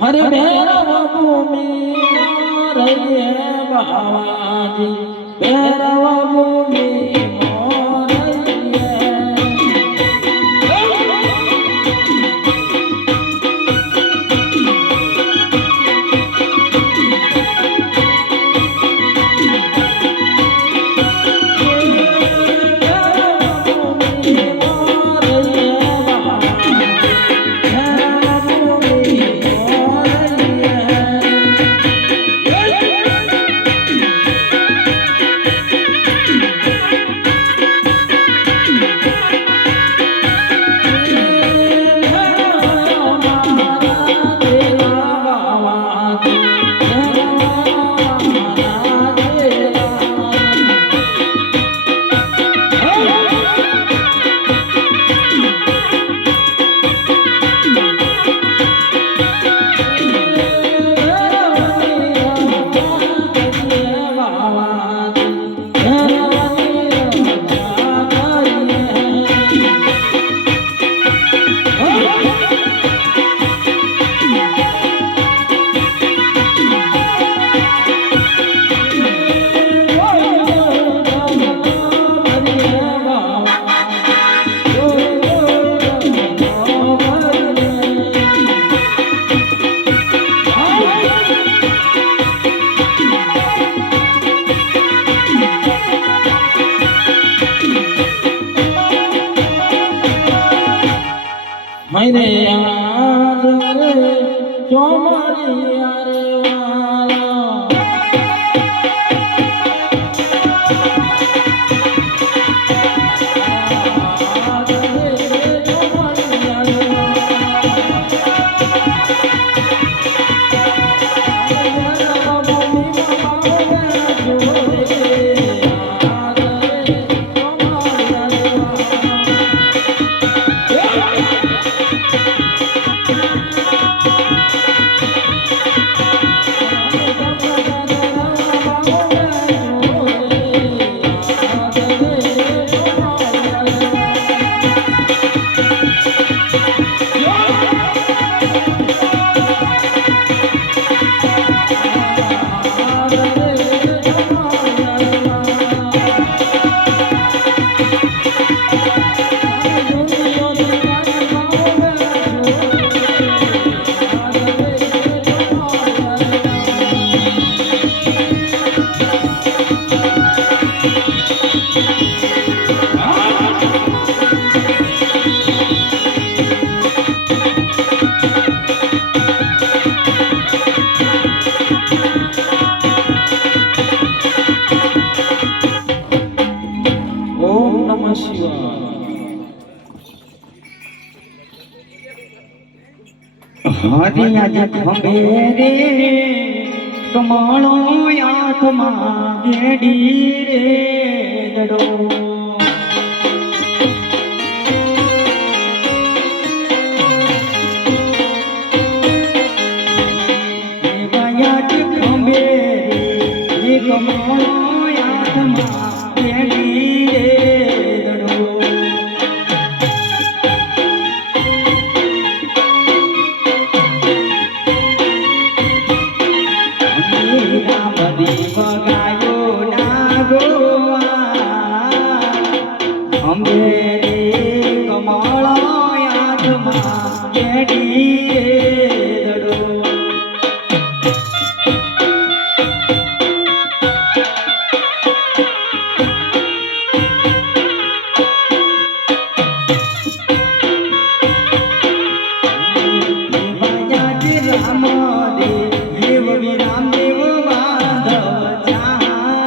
હરે ભૈરવ ભૂમિ રહીએ બાવાજી ભૈરવ ભૂમિ હરે યાદ રે ચોમણિયા રે વાલા હરિયાજ ખંભે રે કમળો હાથમાં ઘેડી રે દડો હરિયાજ ખંભે રે કમળો હાથમાં ઘેડી રે દડો રામદેવ ગાયો ના ગોવા અંબે રે કમળ હાથમાં ઘેડી રે દડો રામદેવ બાંધવ ચાલિયા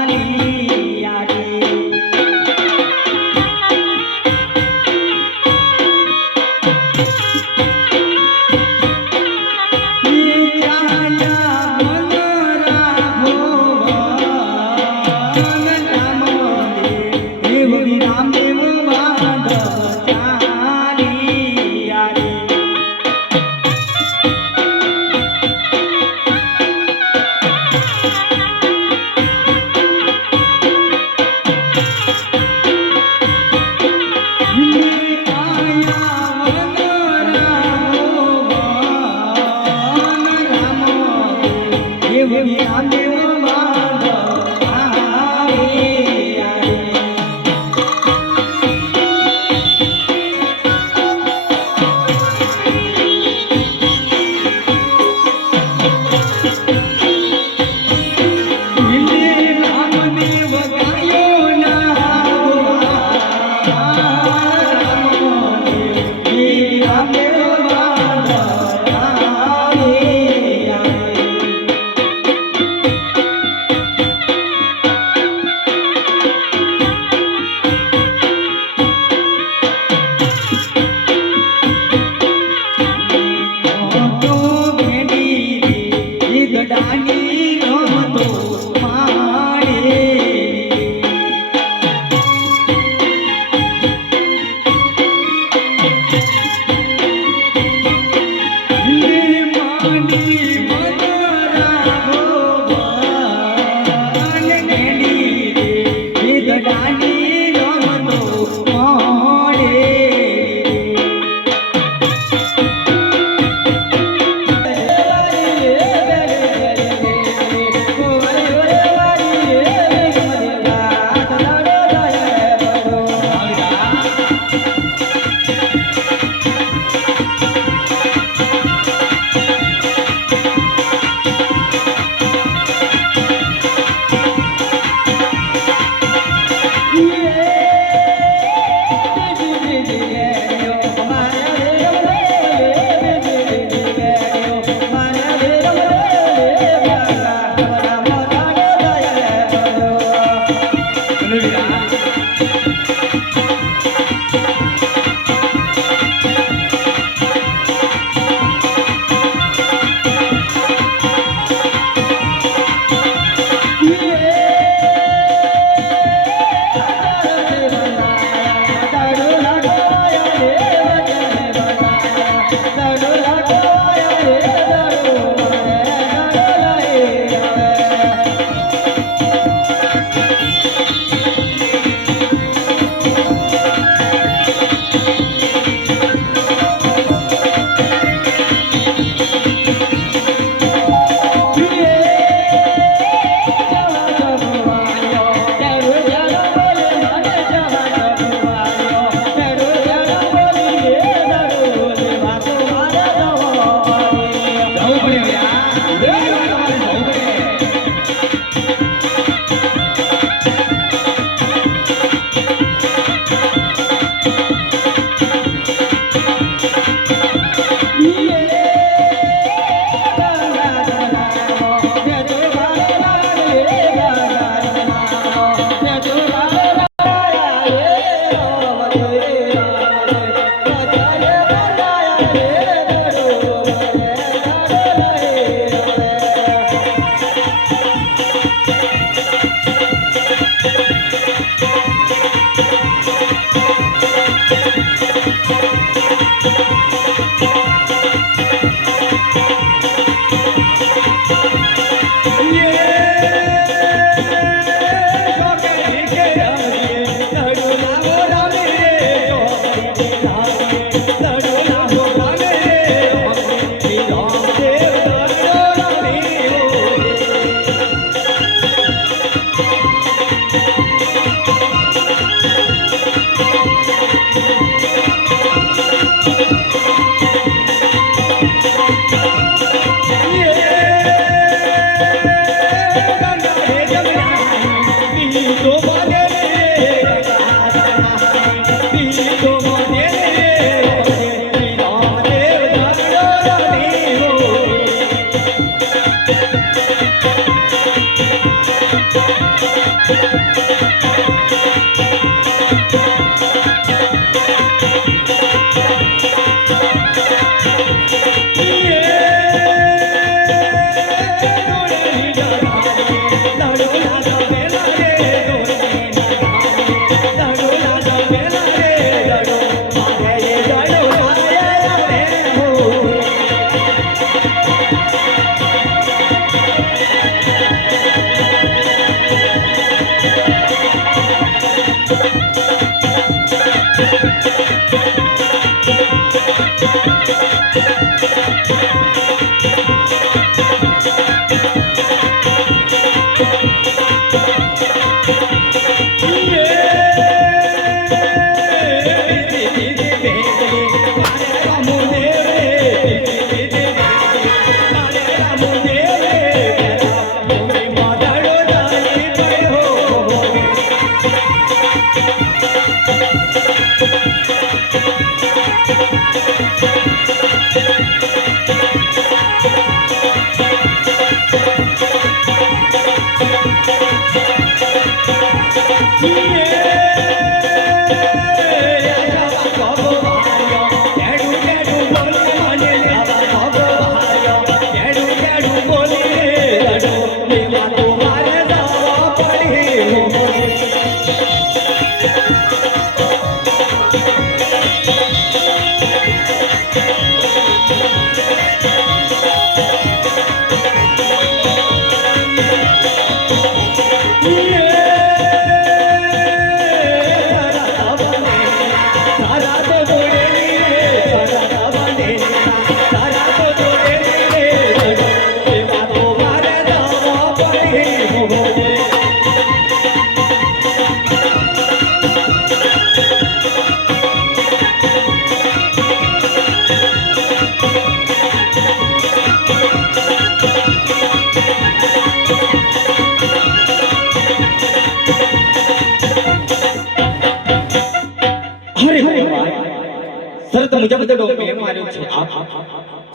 શરત મુજબ દડો મેં માર્યો છે આપ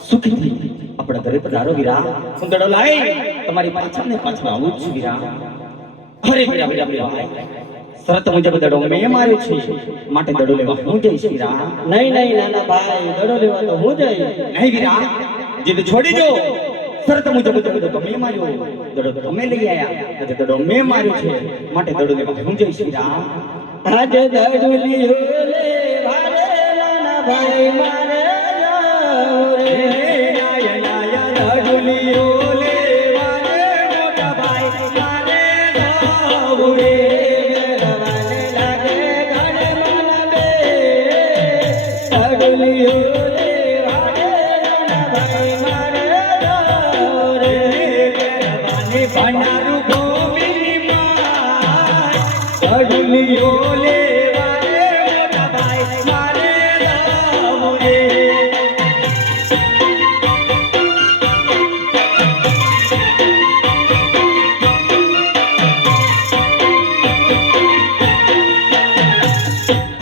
સુખથી આપણા ઘરે પધારો વીરા. હું દડો લાઈ તમારી પાછળ ને પાછળ આવું જ છું વીરા. અરે વીરા વીરા વીરા શરત મુજબ દડો મેં માર્યો છે માટે દડો લેવા હું જઈશ વીરા. નહીં નહીં નાના ભાઈ, દડો લેવા તો હું જઈશ. નહીં વીરા, જીદ છોડી દો. શરત મુજબ દડો તમે માર્યો, દડો તમે લઈ આયા, એટલે દડો મેં માર્યો છે માટે દડો લેવા હું જઈશ વીરા. આજે દડુલિયો લેવા રે નાના ભાઈ મારે જાવ રે. લાયા લાયા દડુલિયો લેવા રે મોટા ભાઈ મારે જાવ રે. રવાને લાગે ઘરે મન બે, દડુલિયો લેવા રે નાના ભાઈ મારે જાવ રે. રવાને ભંડારું ગોવિંદ માં દડુલિયો લેવા રે મોટા ભાઈ મારે જાવ રે.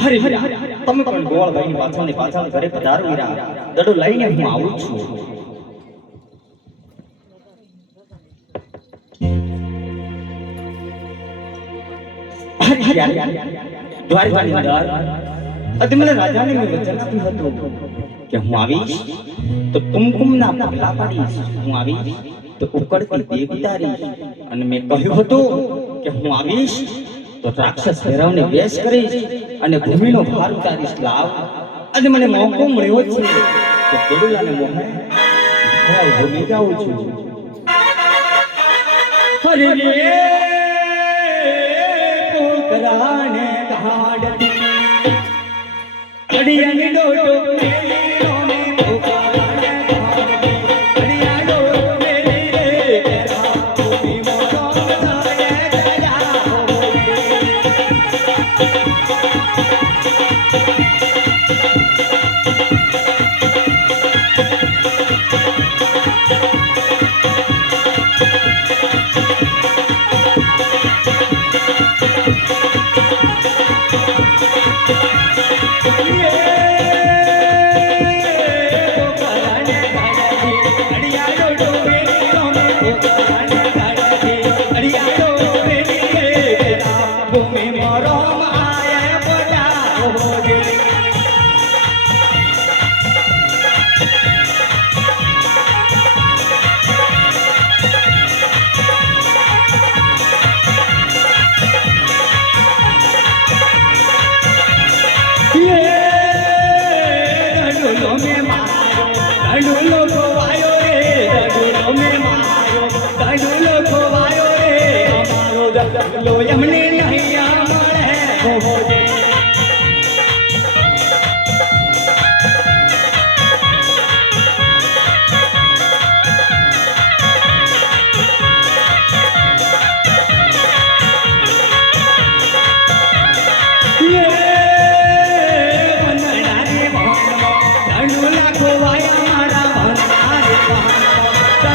હરે હરે તમે પણ ગોળભાઈની પાછળની પાછળ ઘરે પધારો વીરા. દડો લઈને હું આવું છું. હરે હરે દ્વારકાની અંદર અજમલ રાજાને મેં વચન આપ્યું હતું કે હું આવીશ તો કુમકુમના પગલા પાડીશ, હું આવીશ તો ઉકળતી દેગ ઉતારીશ, અને મેં કહ્યું હતું કે હું આવીશ તો રાક્ષસ ભૈરવને વેશ કરીશ અને ભૂમિનો ભાર ઉતારીશ. લાવ આજે મને મોકો મળ્યો છે કે ગડુલાને મોહે ભરાવ ભૂમિ જાઉં છું. હરે રે પોકરાને ઘાડતી અડિયાની ડોડો મેલી રોમે પોકરાને ઘાડતી અડિયા ડોડો મેલી રે કેરા ભૂમિ મોરો થાય જયા યમને નહીં મળે ભોજે.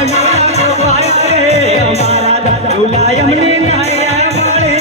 ડોલા પાડે રે અમારા ડોલા અમને નાયા મળે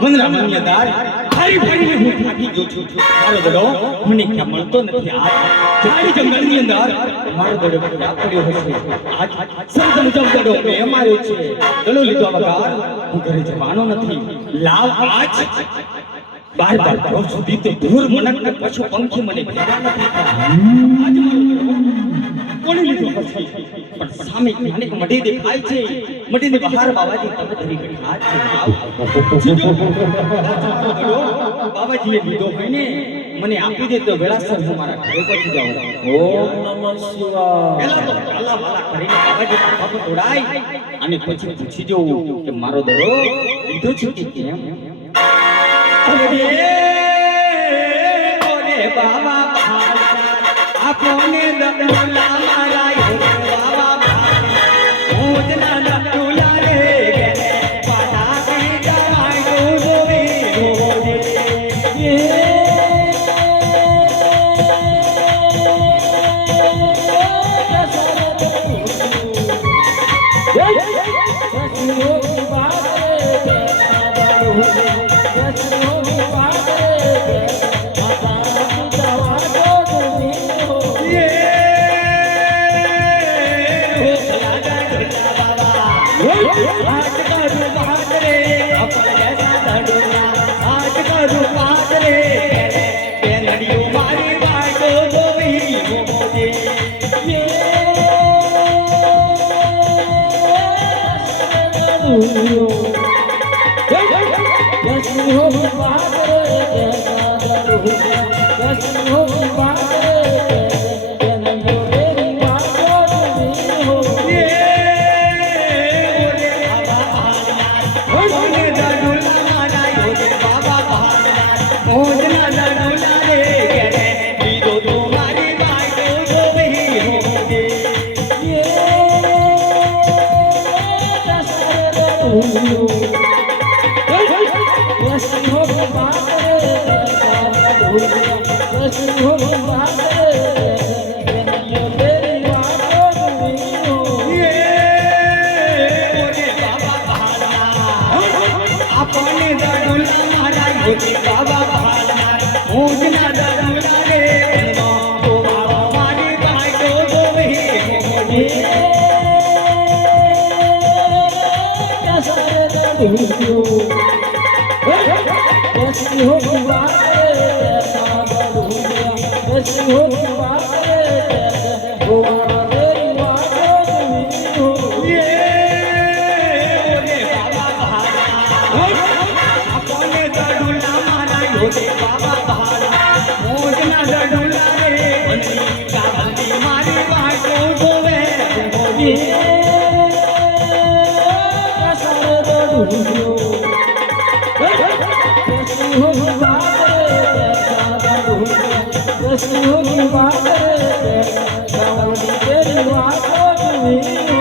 વંદના માન્યદાર હારી ફરીને હું થાકી ગયો છું મારો દડો મને ક્યાં મળતો નથી આ જાડી જંગલની અંદર મારો દડો ક્યાં પડ્યો હશે આજ સંત મુજબ દડો મેં માર્યો છે દડો લીધો વગર હું ઘરે જવાનો નથી લાવ આજ બાર ઘર સુધી તો દૂર મનક પશુ પંખી મને ભેગા નથી આજ મારો દડો કોણે લીધો હશે પણ સામે જ્ઞાનિક મઢી દેખાય છે મઢીની બહાર બાબાજી તમે ધરી બેઠા છે બાબાજીએ લીધો હોય ને મને આપી દે તો વેળાસર હું મારા ઘરે પહોંચી જાઉં ઓમ નમઃ શિવાય પહેલા તો કાલા વાલા કરીને બાબાજી બાબા તોડાય અને પછી પૂછી જોઉં કે મારો દડો લીધો છે કે કેમ અરે ઓરે બાબા આપોને દડોલા મારા બાબા મોજના દડોલા રે પાટા કી જવાય ગોવે ગોવે Yes, you